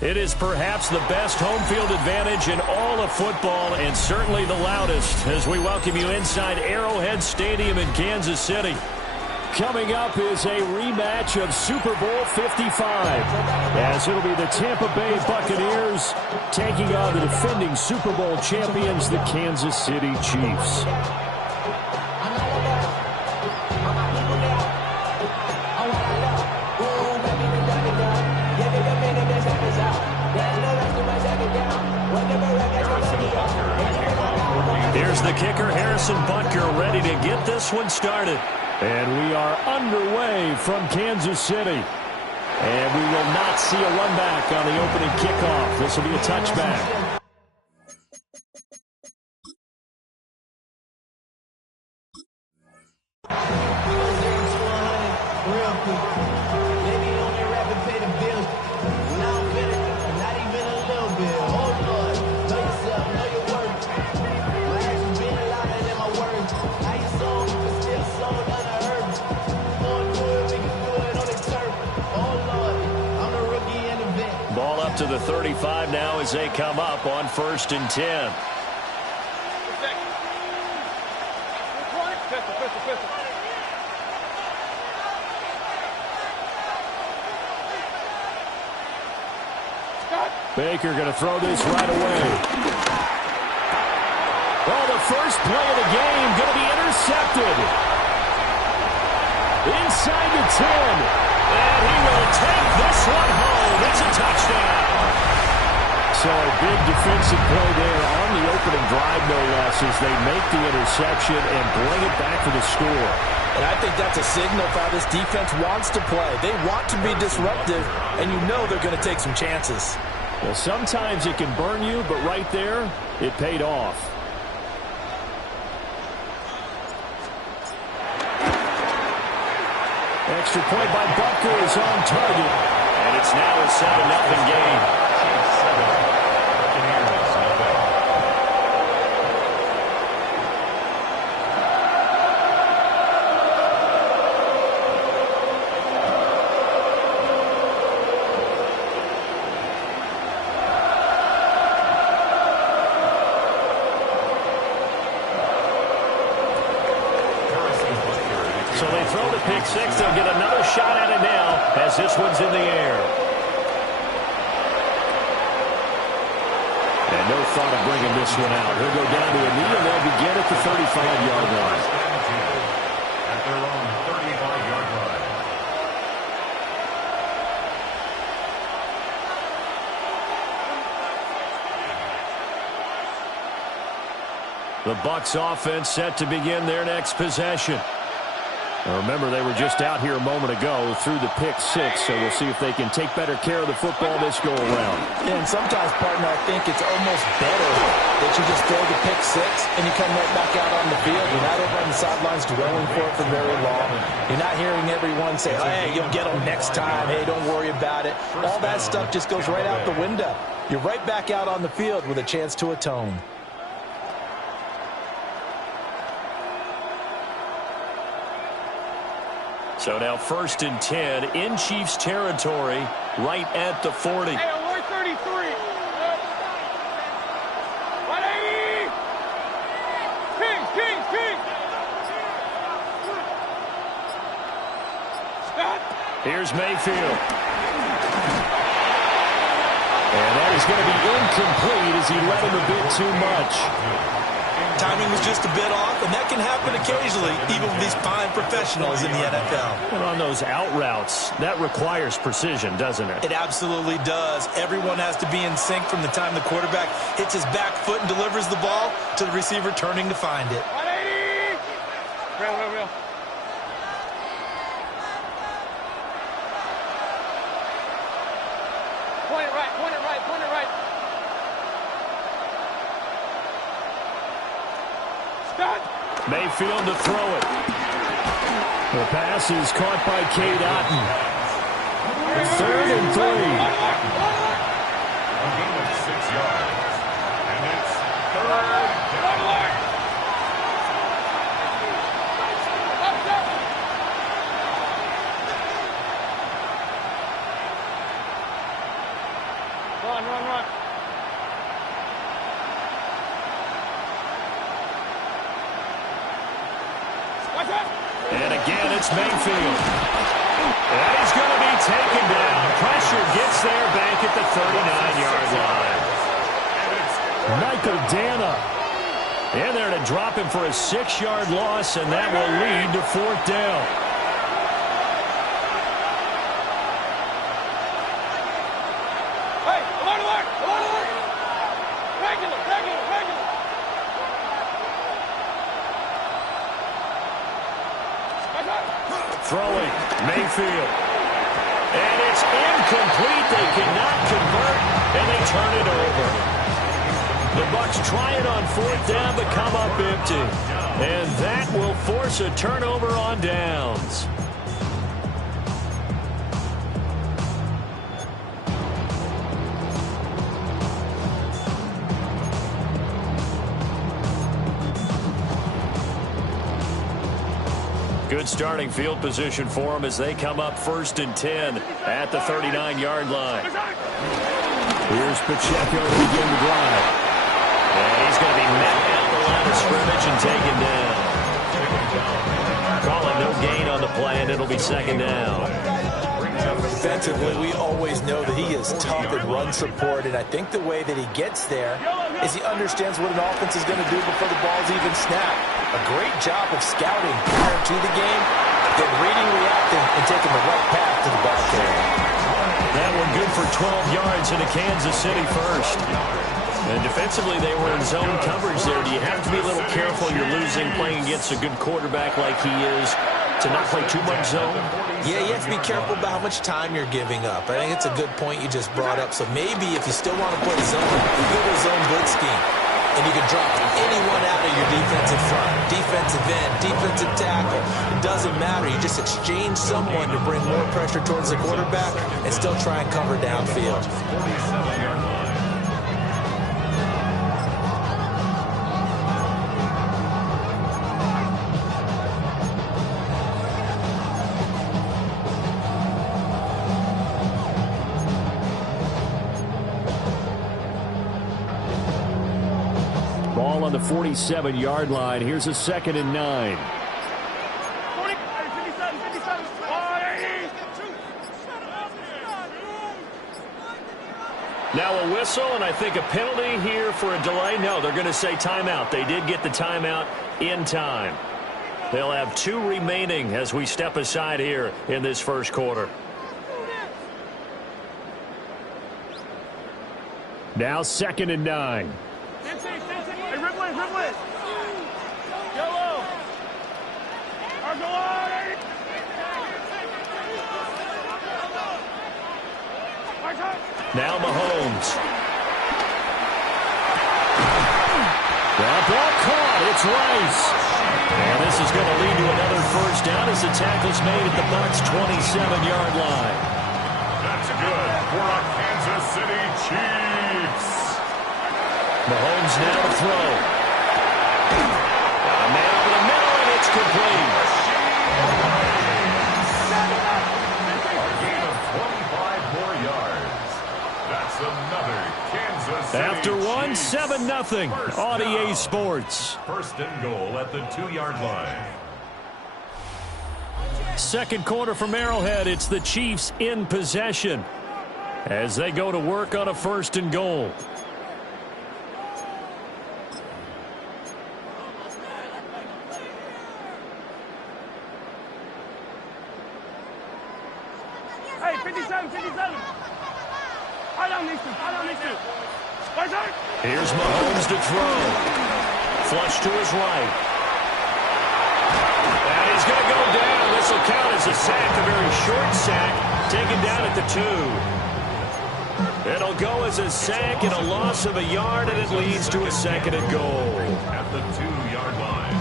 It is perhaps the best home field advantage in all of football and certainly the loudest as we welcome you inside Arrowhead Stadium in Kansas City. Coming up is a rematch of Super Bowl 55 as it'll be the Tampa Bay Buccaneers taking on the defending Super Bowl champions, the Kansas City Chiefs. Here's the kicker, Harrison Butker, ready to get this one started. And we are underway from Kansas City. And we will not see a run back on the opening kickoff. This will be a touchback. To the 35 now as they come up on 1st and 10. Baker going to throw this right away. Oh, the first play of the game going to be intercepted. Inside the 10. And he will take this one home. It's a touchdown. So a big defensive play there on the opening drive, no less, as they make the interception and bring it back for the score. And I think that's a signal for how this defense wants to play. They want to be disruptive, and you know they're going to take some chances. Well, sometimes it can burn you, but right there, it paid off. Extra point by Butker is on target. And it's now a 7-0 game. So they throw the pick six. They'll get another shot at it now as this one's in the air. And no thought of bringing this one out. He'll go down to a knee, and they'll begin at the 35-yard line. At their own 35-yard line. The Bucs offense set to begin their next possession. Now remember, they were just out here a moment ago through the pick six, so we'll see if they can take better care of the football this go around. And sometimes, partner, I think it's almost better that you just throw the pick six and you come right back out on the field. You're not over on the sidelines dwelling for it for very long. You're not hearing everyone say, hey, you'll get them next time. Hey, don't worry about it. All that stuff just goes right out the window. You're right back out on the field with a chance to atone. So now 1st and 10 in Chiefs territory, right at the 40. Hey, alert 33. 180. Kings. Stop. Here's Mayfield. And that is going to be incomplete as he let him a bit too much. Timing was just a bit off, and that can happen occasionally, even with these fine professionals in the NFL. And on those out routes, that requires precision, doesn't it? It absolutely does. Everyone has to be in sync from the time the quarterback hits his back foot and delivers the ball to the receiver turning to find it. 180. Real. Point it right. Mayfield to throw it. The pass is caught by Cade Otton. 3rd and 3. A gain of 6 yards. And it's 3rd down. And again, it's Mayfield. And he's going to be taken down. Pressure gets there back at the 39-yard line. Michael Dana in there to drop him for a 6-yard loss, and that will lead to 4th down. Hey, alert! Regular. Throwing, Mayfield. And it's incomplete. They cannot convert, and they turn it over. The Bucs try it on 4th down, but come up empty. And that will force a turnover on downs. Good starting field position for them as they come up 1st and 10 at the 39-yard line. Here's Pacheco to begin the drive. And he's going to be met down the line of scrimmage and taken down. Calling no gain on the play, and it'll be 2nd down. Defensively, we always know that he is tough in run support, and I think the way that he gets there is he understands what an offense is going to do before the ball's even snapped. A great job of scouting prior to the game, then reading, reacting, and taking the right path to the ball carrier. That one good for 12 yards into Kansas City first. And defensively, they were in zone coverage there. Do you have to be a little careful? You're losing playing against a good quarterback like he is to not play too much zone? Yeah, you have to be careful about how much time you're giving up. I think it's a good point you just brought up. So maybe if you still want to play zone, you go to a zone blitz scheme. And you can drop anyone out of your defensive front, defensive end, defensive tackle. It doesn't matter. You just exchange someone to bring more pressure towards the quarterback and still try and cover downfield. Ball on the 47-yard line. Here's a 2nd and 9. Now a whistle, and I think a penalty here for a delay. No, they're going to say timeout. They did get the timeout in time. They'll have 2 remaining as we step aside here in this first quarter. Now 2nd and 9. Now Mahomes. That ball caught. It's Rice. And this is going to lead to another first down as the tackle's made at the Bucs' 27-yard line. That's good for our Kansas City Chiefs. Mahomes now to throw. A man over the middle, and it's complete. A gain of 25 more yards. That's another Kansas City After one, Chiefs. 7-0 on EA Sports. 1st and goal at the 2-yard line. Second quarter from Arrowhead. It's the Chiefs in possession as they go to work on a 1st and goal. Hey, 57. I don't need to. Here's Mahomes to throw. Flush to his right. And he's going to go down. This will count as a sack, a very short sack, taken down at the 2. It'll go as a sack and a loss of a yard, and it leads to a 2nd and goal. At the 2-yard line.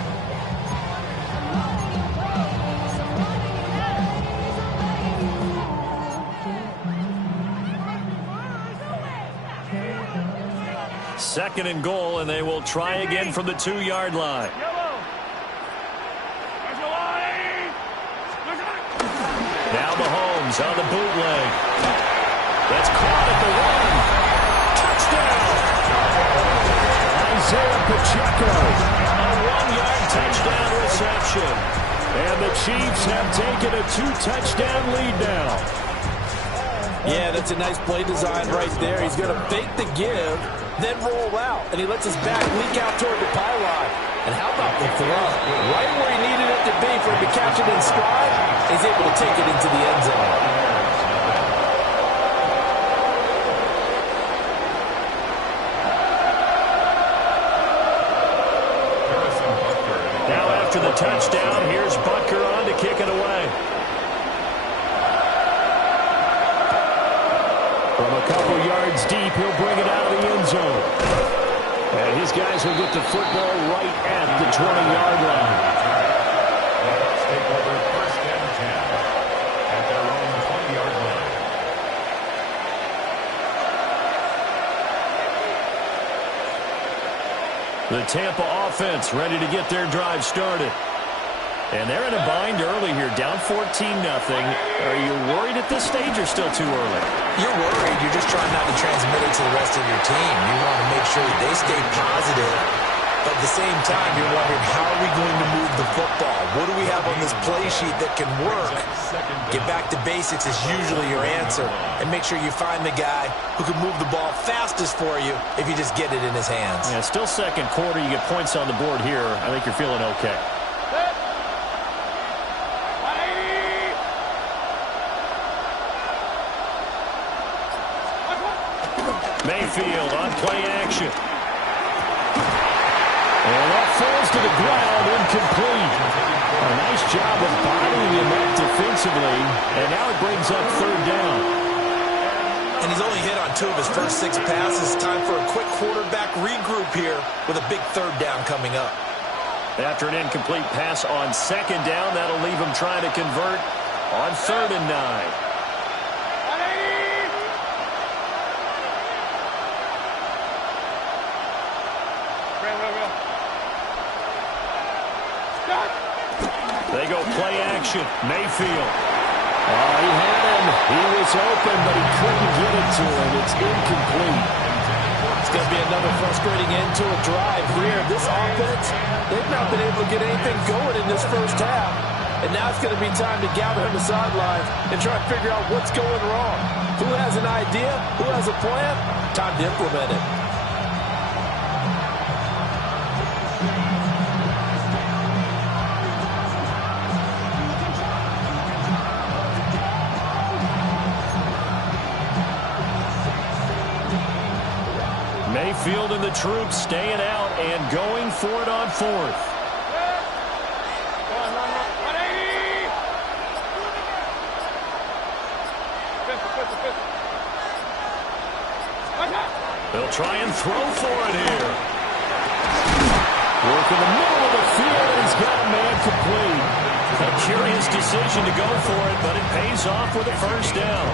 Second and goal, and they will try again from the 2-yard line. Now Mahomes on the bootleg. That's caught at the 1. Touchdown. A 1-yard touchdown reception. And And the Chiefs have taken a 2-touchdown lead now. Yeah, that's a nice play design right there. He's going to fake the give, then roll out. And he lets his back leak out toward the pylon. And how about the throw? Right where he needed it to be for him to catch it in stride, he's able to take it into the end zone. After the touchdown, here's Butker on to kick it away. From a couple yards deep, he'll bring it out of the end zone. And his guys will get the football right at the 20-yard line. Let's take over first and 10 at their own 20-yard line. The Tampa offense ready to get their drive started. And they're in a bind early here, down 14-0. Are you worried at this stage or still too early? You're worried. You're just trying not to transmit it to the rest of your team. You want to make sure that they stay positive. But at the same time, you're wondering, how are we going to move the football? What do we have on this play sheet that can work? Get back to basics is usually your answer. And make sure you find the guy who can move the ball fastest for you if you just get it in his hands. Yeah, still second quarter. You get points on the board here. I think you're feeling okay. Mayfield on play action. And that falls to the ground, incomplete. A nice job of bodying him up defensively. And now it brings up third down. And he's only hit on 2 of his first 6 passes. Time for a quick quarterback regroup here with a big third down coming up. After an incomplete pass on second down, that'll leave him trying to convert on 3rd and 9. They go play action. Mayfield. Oh, he had him. He was open, but he couldn't get it to him. It's incomplete. It's going to be another frustrating end to a drive here. This offense, they've not been able to get anything going in this first half. And now it's going to be time to gather on the sidelines and try to figure out what's going wrong. Who has an idea? Who has a plan? Time to implement it. Mayfield and the troops staying out and going for it on 4th. They'll try and throw for it here. Work in the middle of the field, and he's got a man complete. A curious decision to go for it, but it pays off with a first down.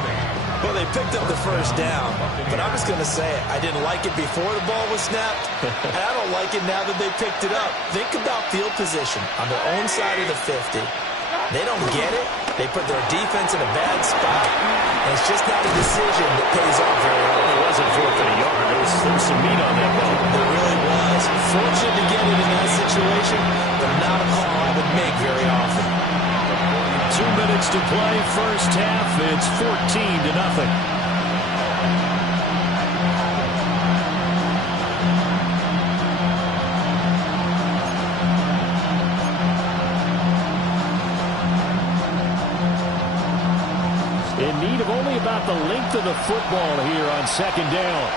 Well, they picked up the first down, but I'm just going to say it. I didn't like it before the ball was snapped, and I don't like it now that they picked it up. Think about field position on their own side of the 50. They don't get it. They put their defense in a bad spot, and it's just not a decision that pays off very well. It wasn't 4th and a yard. There was some meat on that ball. There really was. Fortunate to get it in that situation, but not a call I would make very often. 2 minutes to play, first half. It's 14-0. In need of only about the length of the football here on second down.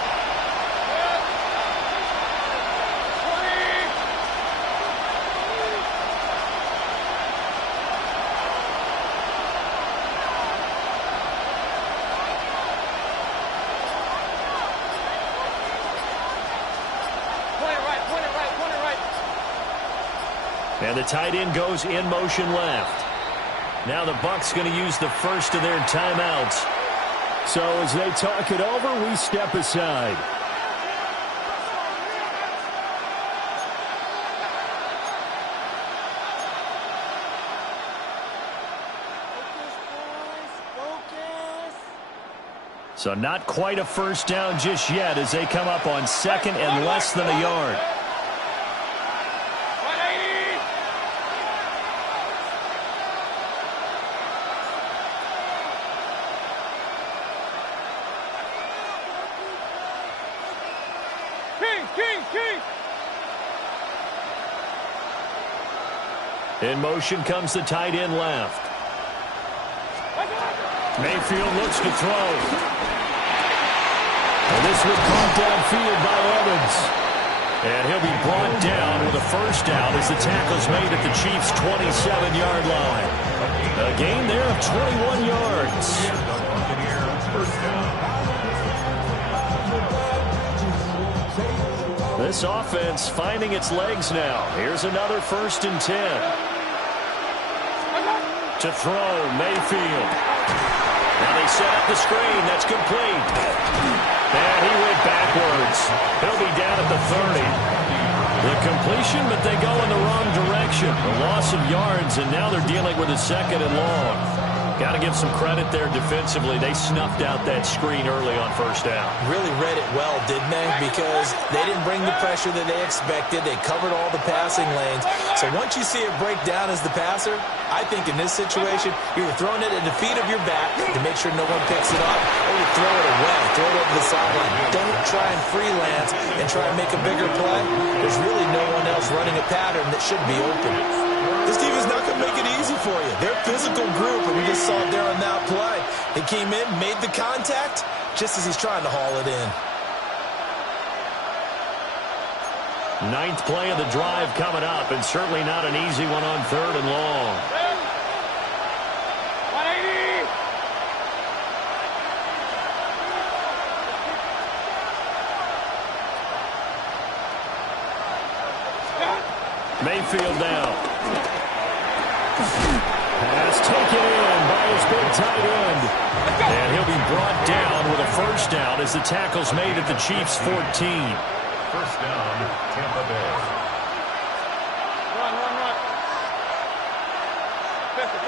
And the tight end goes in motion left. Now the Bucs going to use the first of their timeouts. So as they talk it over, we step aside. So not quite a first down just yet as they come up on second and less than a yard. In motion comes the tight end left. Mayfield looks to throw. And this was caught downfield by Evans. And he'll be brought down with a first down as the tackle's made at the Chiefs' 27-yard line. A gain there of 21 yards. This offense finding its legs now. Here's another 1st and 10. To throw, Mayfield. Now they set up the screen. That's complete. And he went backwards. He'll be down at the 30. The completion, but they go in the wrong direction. A loss of yards, and now they're dealing with a 2nd and long. Got to give some credit there defensively. They snuffed out that screen early on 1st down. Really read it well, didn't they? Because they didn't bring the pressure that they expected. They covered all the passing lanes. So once you see it break down as the passer, I think in this situation, you're throwing it at the feet of your back to make sure no one picks it up, or you throw it away, throw it over the sideline. Don't try and freelance and try and make a bigger play. There's really no one else running a pattern that should be open. This team is not going to make it easy for you. They're a physical group, and we just saw it there on that play. They came in, made the contact, just as he's trying to haul it in. 9th play of the drive coming up, and certainly not an easy one on 3rd and long. 180! Mayfield now. Pass taken in by his big tight end. And he'll be brought down with a first down as the tackle's made at the Chiefs' 14. First down, Tampa Bay. Run. Pistol.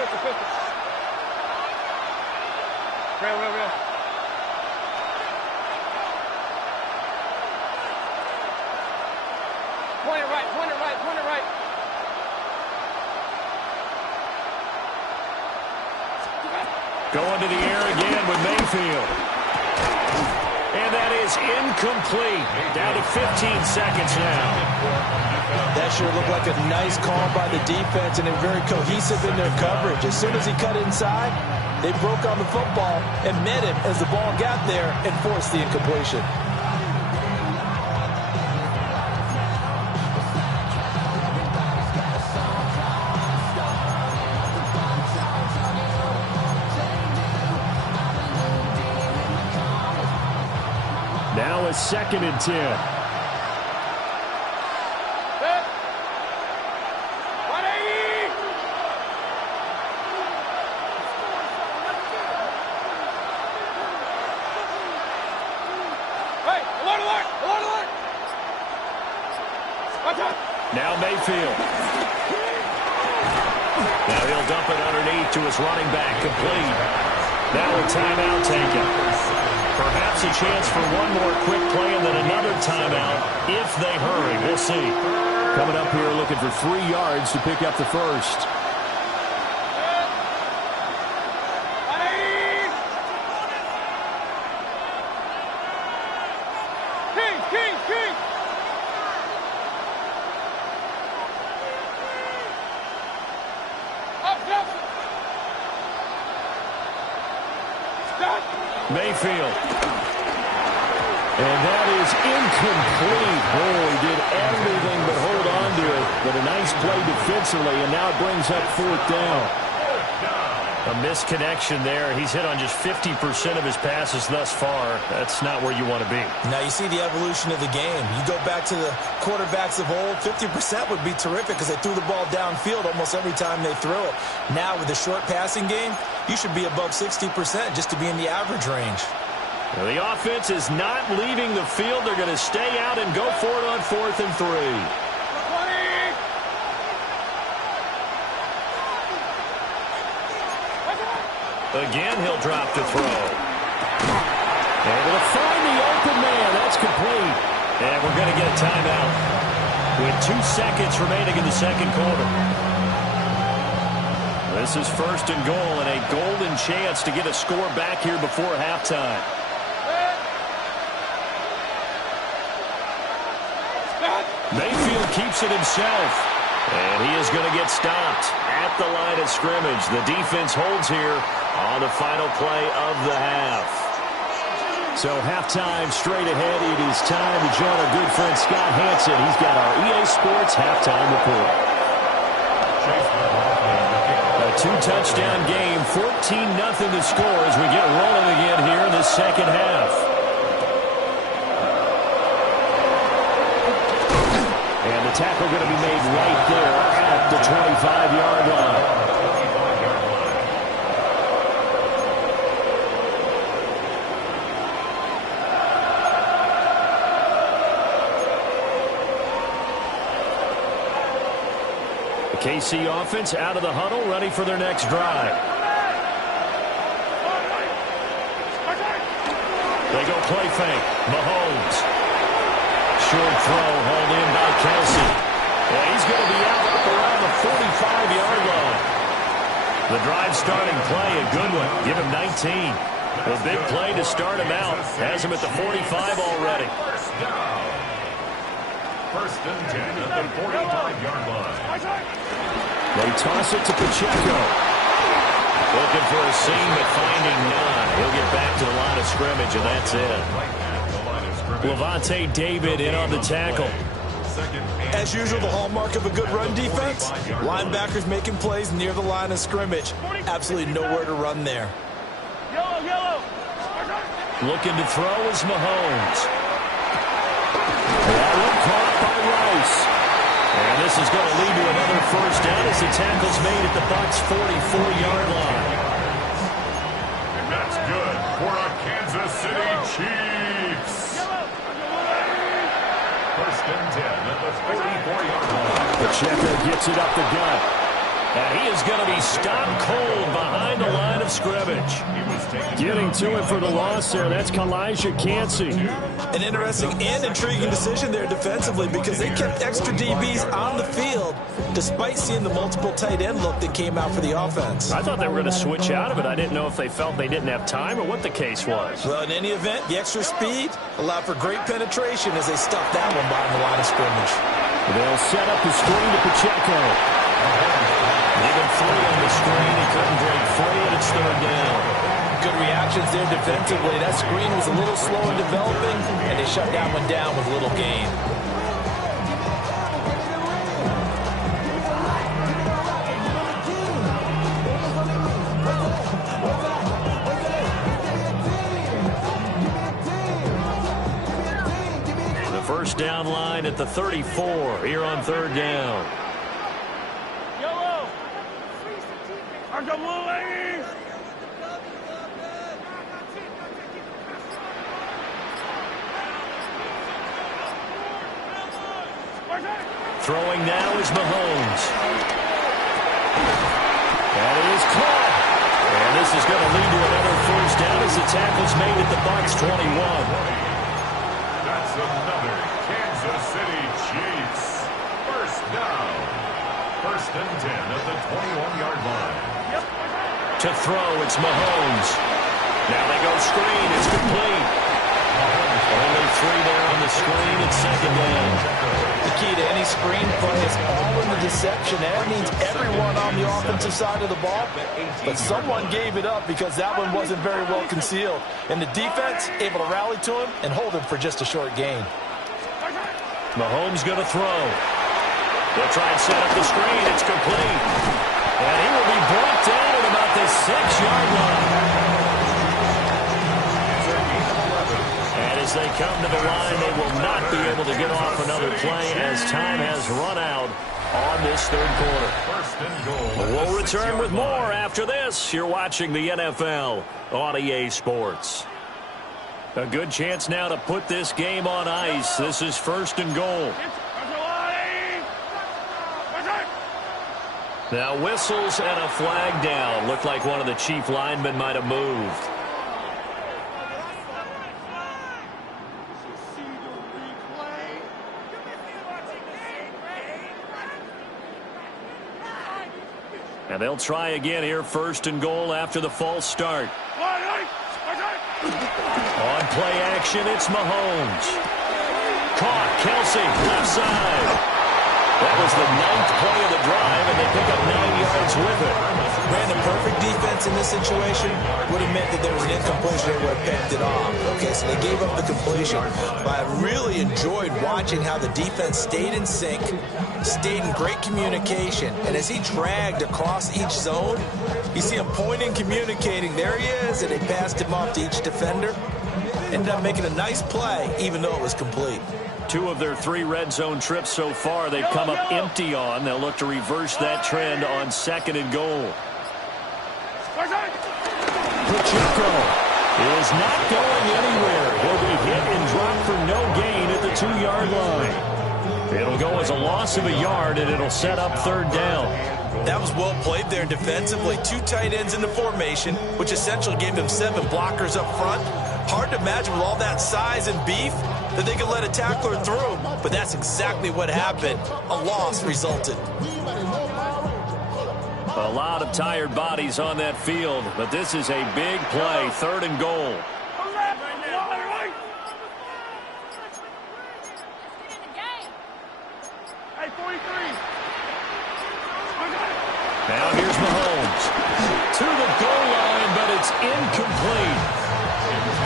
Real. Point it right. Going to the air again with Mayfield. And that is incomplete. Down to 15 seconds now. That sure looked like a nice call by the defense, and they're very cohesive in their coverage. As soon as he cut inside, they broke on the football and met him as the ball got there and forced the incompletion. Now a 2nd and 10. Now Mayfield. Now he'll dump it underneath to his running back, complete. Now a timeout taken. Perhaps a chance for one more quick play and then another timeout if they hurry. We'll see. Coming up here looking for 3 yards to pick up the first. King! Mayfield. And that is incomplete. Oh, he did everything but hold on to it. But a nice play defensively, and now it brings up 4th down. A misconnection there. He's hit on just 50% of his passes thus far. That's not where you want to be. Now you see the evolution of the game. You go back to the quarterbacks of old, 50% would be terrific because they threw the ball downfield almost every time they threw it. Now with the short passing game, you should be above 60% just to be in the average range. Well, the offense is not leaving the field. They're going to stay out and go for it on 4th and 3. Again, he'll drop to throw. Able to find the open man. That's complete. And we're going to get a timeout with 2 seconds remaining in the 2nd quarter. This is 1st and goal and a golden chance to get a score back here before halftime. Mayfield keeps it himself. And he is going to get stopped at the line of scrimmage. The defense holds here on the final play of the half. So halftime straight ahead. It is time to join our good friend Scott Hansen. He's got our EA Sports halftime report. A two-touchdown game, 14-0 the score as we get rolling again here in the second half. And the tackle going to be made right there at the 25-yard line. The KC offense out of the huddle, ready for their next drive. They go play fake. Mahomes. Short throw hauled in by Kelsey. Yeah, he's going to be out up around the 45-yard line. The drive starting play, a good one. Give him 19. A big play to start him out. Has him at the 45 already. First and 10 at the 45-yard line. They toss it to Pacheco. Looking for a seam, but finding none. He'll get back to the line of scrimmage, and that's it. Levante David in on the tackle. As usual, the hallmark of a good run defense, linebackers making plays near the line of scrimmage. Absolutely nowhere to run there. Looking to throw is Mahomes. That one caught by Rice. And this is going to lead to another first down as the tackle's made at the Bucs' 44-yard line. And that's good for a Kansas City Chiefs. First and 10 at the 44-yard line. Pacheco gets it up the gut. And he is going to be stopped cold behind the line of scrimmage. Getting to it for the loss there, that's Kalijah Kancey. An interesting and intriguing decision there defensively because they kept extra DBs on the field despite seeing the multiple tight end look that came out for the offense. I thought they were going to switch out of it. I didn't know if they felt they didn't have time or what the case was. Well, in any event, the extra speed allowed for great penetration as they stuffed that one behind the line of scrimmage. They'll set up the screen to Pacheco. Even 3 on the screen. He couldn't break free, and it's third down. Good reactions there defensively. That screen was a little slow in developing, and they shut that one down with little gain. The first down line at the 34 here on third down. Throwing now is Mahomes. That is caught. And this is going to lead to another first down as the tackle's made at the Bucs' 21. That's another Kansas City Chiefs. First down. First and 10 at the 21-yard line. To throw, it's Mahomes. Now they go screen. It's complete. Only 3 there on the screen. It's second down. The key to any screen play is all in the deception. That means everyone on the offensive side of the ball, but someone gave it up because that one wasn't very well concealed. And the defense able to rally to him and hold him for just a short gain. Mahomes going to throw. They'll try and set up the screen. It's complete. And he will be brought down at about the 6-yard line. And as they come to the line, they will not be able to get off another play as time has run out on this third quarter. First and goal. We'll return with more after this. You're watching the NFL on EA Sports. A good chance now to put this game on ice. This is first and goal. Now whistles and a flag down. Looked like one of the chief linemen might have moved. And they'll try again here, first and goal after the false start. On play action, it's Mahomes. Caught, Kelsey, left side. That was the 9th play of the drive, and they pick up 9 yards with it. Brandon, perfect defense in this situation would have meant that there was an incompletion. They would have picked it off. Okay, so they gave up the completion. But I really enjoyed watching how the defense stayed in sync, stayed in great communication. And as he dragged across each zone, you see him pointing, communicating. There he is, and they passed him off to each defender. Ended up making a nice play, even though it was complete. 2 of their 3 red zone trips so far they've come up empty on. They'll look to reverse that trend on 2nd and goal. Pacheco is not going anywhere. He'll be hit and dropped for no gain at the 2-yard line. It'll go as a loss of a yard, and it'll set up 3rd down. That was well played there defensively. 2 tight ends in the formation, which essentially gave them 7 blockers up front. Hard to imagine with all that size and beef that they could let a tackler through. But that's exactly what happened. A loss resulted. A lot of tired bodies on that field, but this is a big play, 3rd and goal. Hey, 43. Now here's Mahomes to the goal line, but it's incomplete.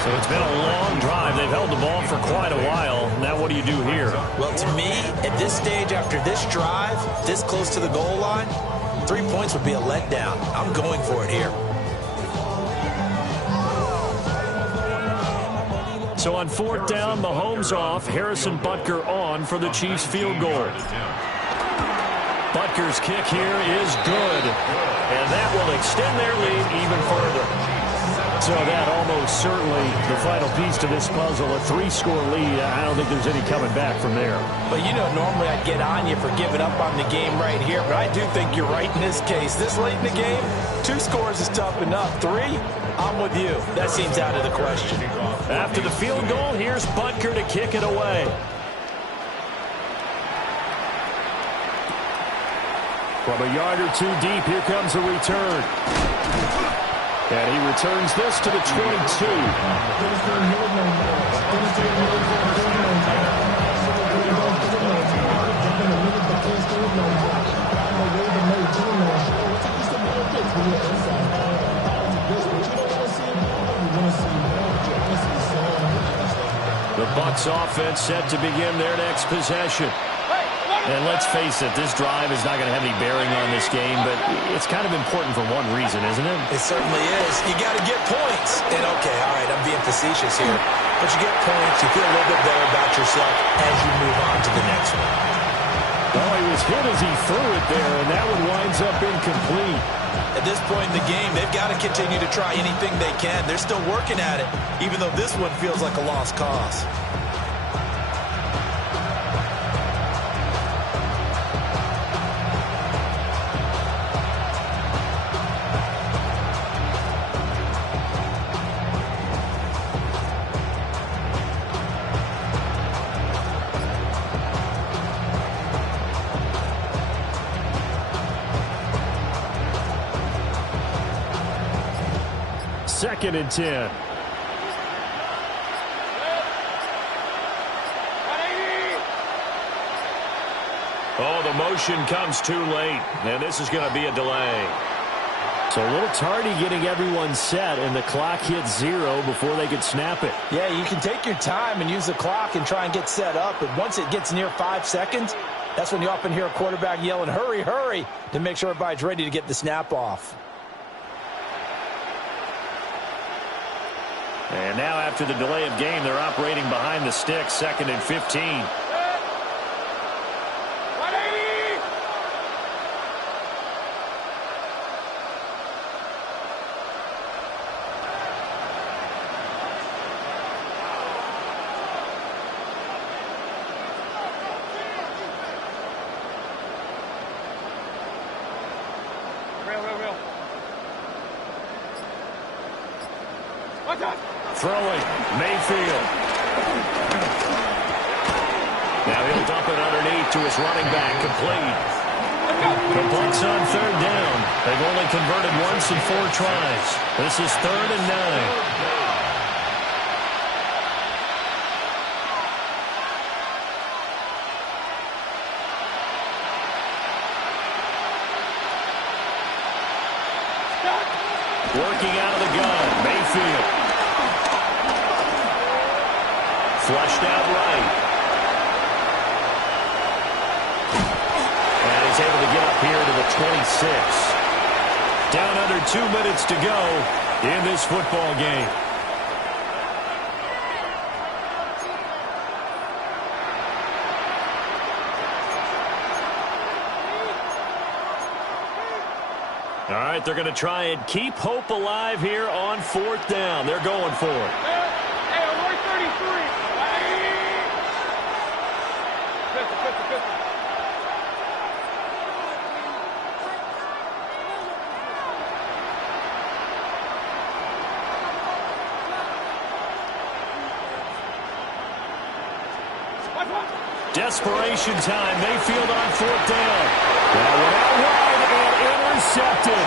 So it's been a long drive. They've held the ball for quite a while. Now what do you do here? Well, to me, at this stage, after this drive, this close to the goal line, 3 points would be a letdown. I'm going for it here. So on 4th down, Mahomes off, Harrison Butker on for the Chiefs field goal. Butker's kick here is good, and that will extend their lead even further. So that almost certainly the final piece to this puzzle, a 3-score lead. I don't think there's any coming back from there. But, you know, normally I'd get on you for giving up on the game right here, but I do think you're right in this case. This late in the game, 2 scores is tough enough. 3, I'm with you. That seems out of the question. After the field goal, here's Butker to kick it away. From a yard or 2 deep, here comes a return. And he returns this to the 22. The Bucs offense set to begin their next possession. And let's face it, this drive is not going to have any bearing on this game, but it's kind of important for one reason, isn't it? It certainly is. You got to get points. And, okay, all right, I'm being facetious here. But you get points, you feel a little bit better about yourself as you move on to the next one. Well, he was hit as he threw it there, and that one winds up incomplete. At this point in the game, they've got to continue to try anything they can. They're still working at it, even though this one feels like a lost cause. Second and 10. Oh, the motion comes too late, and this is going to be a delay. So a little tardy getting everyone set, and the clock hits 0 before they could snap it. Yeah, you can take your time and use the clock and try and get set up, but once it gets near 5 seconds, that's when you often hear a quarterback yelling, hurry, hurry, to make sure everybody's ready to get the snap off. And now after the delay of game, they're operating behind the sticks, 2nd and 15. Throwing, Mayfield. Now he'll dump it underneath to his running back, complete. The Bucs on 3rd down. They've only converted once in 4 tries. This is 3rd and 9. Working out of the gun, Mayfield. Flushed out right. And he's able to get up here to the 26. Down under 2 minutes to go in this football game. All right, they're going to try and keep hope alive here on 4th down. They're going for it. Hey, I'm 133. Pistol. Desperation time. Mayfield on 4th down. That went out wide and intercepted.